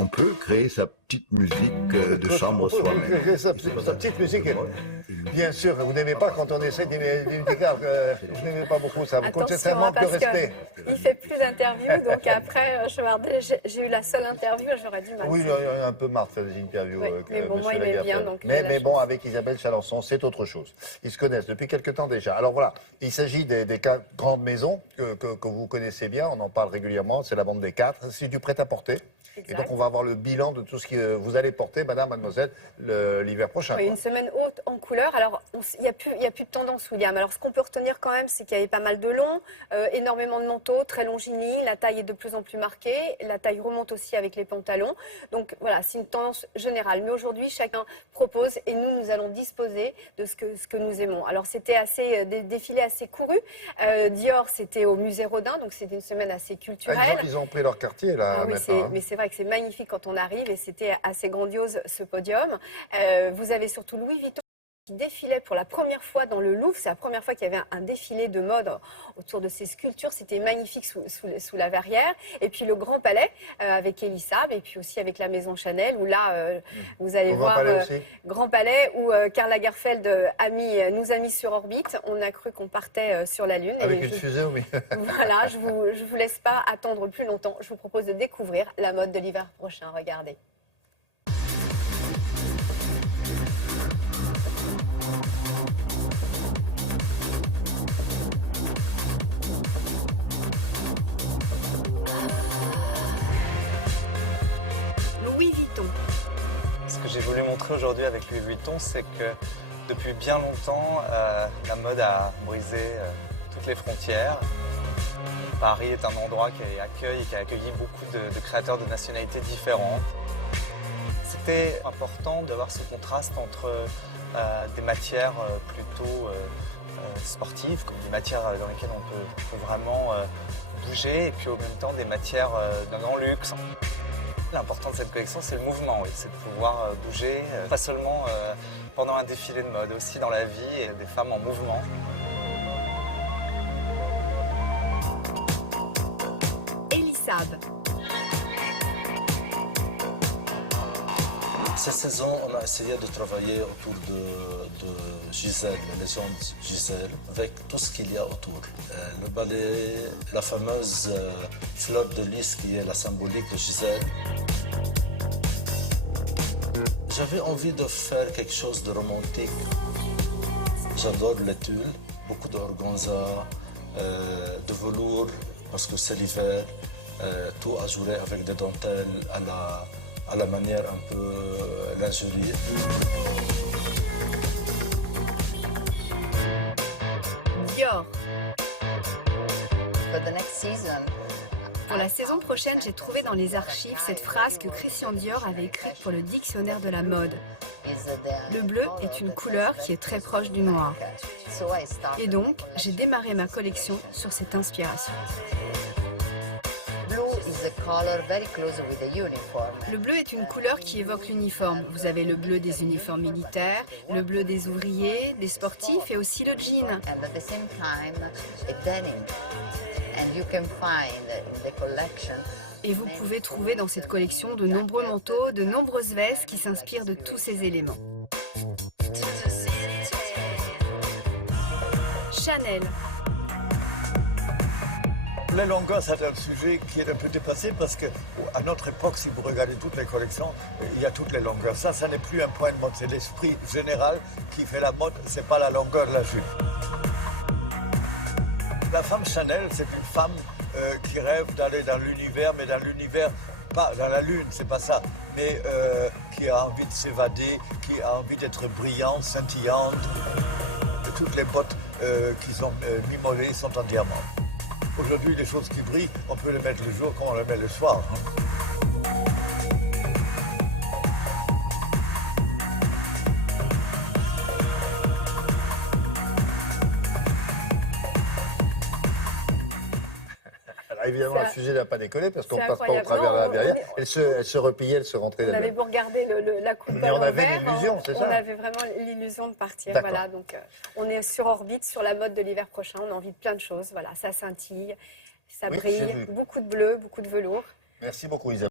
on peut créer sa petite musique de chambre soi-même. Sa petite musique. Bien sûr, vous n'aimez pas quand on essaie d'imiter. Vous n'aimez pas beaucoup ça. Vous connaissez un manque de respect. Il fait plus d'interviews, donc après, j'ai eu la seule interview, j'aurais du mal. Oui, il y a un peu marre de faire des interviews. Oui, mais bon, moi, il m'aime bien. Donc mais bon, avec Isabelle Chalençon, c'est autre chose. Ils se connaissent depuis quelque temps déjà. Alors voilà, il s'agit des quatre grandes maisons que vous connaissez bien. On en parle régulièrement. C'est la bande des quatre. C'est du prêt-à-porter. Exact. Et donc, on va avoir le bilan de tout ce que vous allez porter, madame, mademoiselle, l'hiver prochain. Oui, une semaine haute en couleur. Alors, il n'y a plus de tendance, William. Alors, ce qu'on peut retenir quand même, c'est qu'il y avait pas mal de longs, énormément de manteaux, très longiligne. La taille est de plus en plus marquée. La taille remonte aussi avec les pantalons. Donc, voilà, c'est une tendance générale. Mais aujourd'hui, chacun propose et nous allons disposer de ce que nous aimons. Alors, c'était des défilés assez courus. Dior, c'était au musée Rodin, donc c'était une semaine assez culturelle. Ils ont pris leur quartier, là, Ah oui, maintenant. mais c'est vrai que c'est magnifique quand on arrive et c'était assez grandiose ce podium. Vous avez surtout Louis Vuitton qui défilait pour la première fois dans le Louvre. C'est la première fois qu'il y avait un défilé de mode autour de ces sculptures. C'était magnifique sous la verrière. Et puis le Grand Palais avec Elisab et puis aussi avec la Maison Chanel où là, vous allez voir Grand Palais où Karl Lagerfeld nous a mis sur orbite. On a cru qu'on partait sur la Lune. Avec une fusée au milieu. Voilà, je vous laisse pas attendre plus longtemps. Je vous propose de découvrir la mode de l'hiver prochain. Regardez. Louis Vuitton. Ce que j'ai voulu montrer aujourd'hui avec Louis Vuitton, c'est que depuis bien longtemps, la mode a brisé toutes les frontières. Paris est un endroit qui accueille et qui a accueilli beaucoup de créateurs de nationalités différentes. C'était important d'avoir ce contraste entre des matières plutôt sportives, comme des matières dans lesquelles on peut vraiment bouger, et puis en même temps des matières d'un grand luxe. L'important de cette collection, c'est le mouvement, c'est de pouvoir bouger, pas seulement pendant un défilé de mode, aussi dans la vie, et des femmes en mouvement. Elisab. Cette saison, on a essayé de travailler autour de Gisèle, la légende Gisèle, avec tout ce qu'il y a autour. Le ballet, la fameuse fleur de lys qui est la symbolique de Gisèle. J'avais envie de faire quelque chose de romantique. J'adore les tulles, beaucoup d'organza, de velours, parce que c'est l'hiver, tout ajouré avec des dentelles à la manière un peu lingerie. Dior. For the next season, Pour la saison prochaine, j'ai trouvé dans les archives cette phrase que Christian Dior avait écrite pour le dictionnaire de la mode. Le bleu est une couleur qui est très proche du noir. Et donc, j'ai démarré ma collection sur cette inspiration. Le bleu est une couleur qui évoque l'uniforme. Vous avez le bleu des uniformes militaires, le bleu des ouvriers, des sportifs et aussi le jean. Et vous pouvez trouver dans cette collection de nombreux manteaux, de nombreuses vestes qui s'inspirent de tous ces éléments. Chanel. Les longueurs, c'est un sujet qui est un peu dépassé parce qu'à notre époque, si vous regardez toutes les collections, il y a toutes les longueurs. Ça n'est plus un point de mode, c'est l'esprit général qui fait la mode, c'est pas la longueur de la jupe. La femme Chanel, c'est une femme qui rêve d'aller dans l'univers, mais dans l'univers, pas dans la lune, c'est pas ça, mais qui a envie de s'évader, qui a envie d'être brillante, scintillante. Toutes les bottes qui sont mimolées sont en diamant. Aujourd'hui, les choses qui brillent, on peut les mettre le jour comme on les met le soir. Alors évidemment, le sujet n'a pas décollé parce qu'on ne C'est passe pas au incroyable. travers de la Non, verrière. Elle se repliait, elle se rentrait On d'elle-même. avait beau regarder la coupe Mais à on avait l'envers, l'illusion, c'est ça? On avait vraiment l'illusion de partir. D'accord. Voilà, donc on est sur orbite, sur la mode de l'hiver prochain. On a envie de plein de choses. Voilà, ça scintille, ça Oui, brille, j'ai vu. beaucoup de bleu, beaucoup de velours. Merci beaucoup, Isabelle.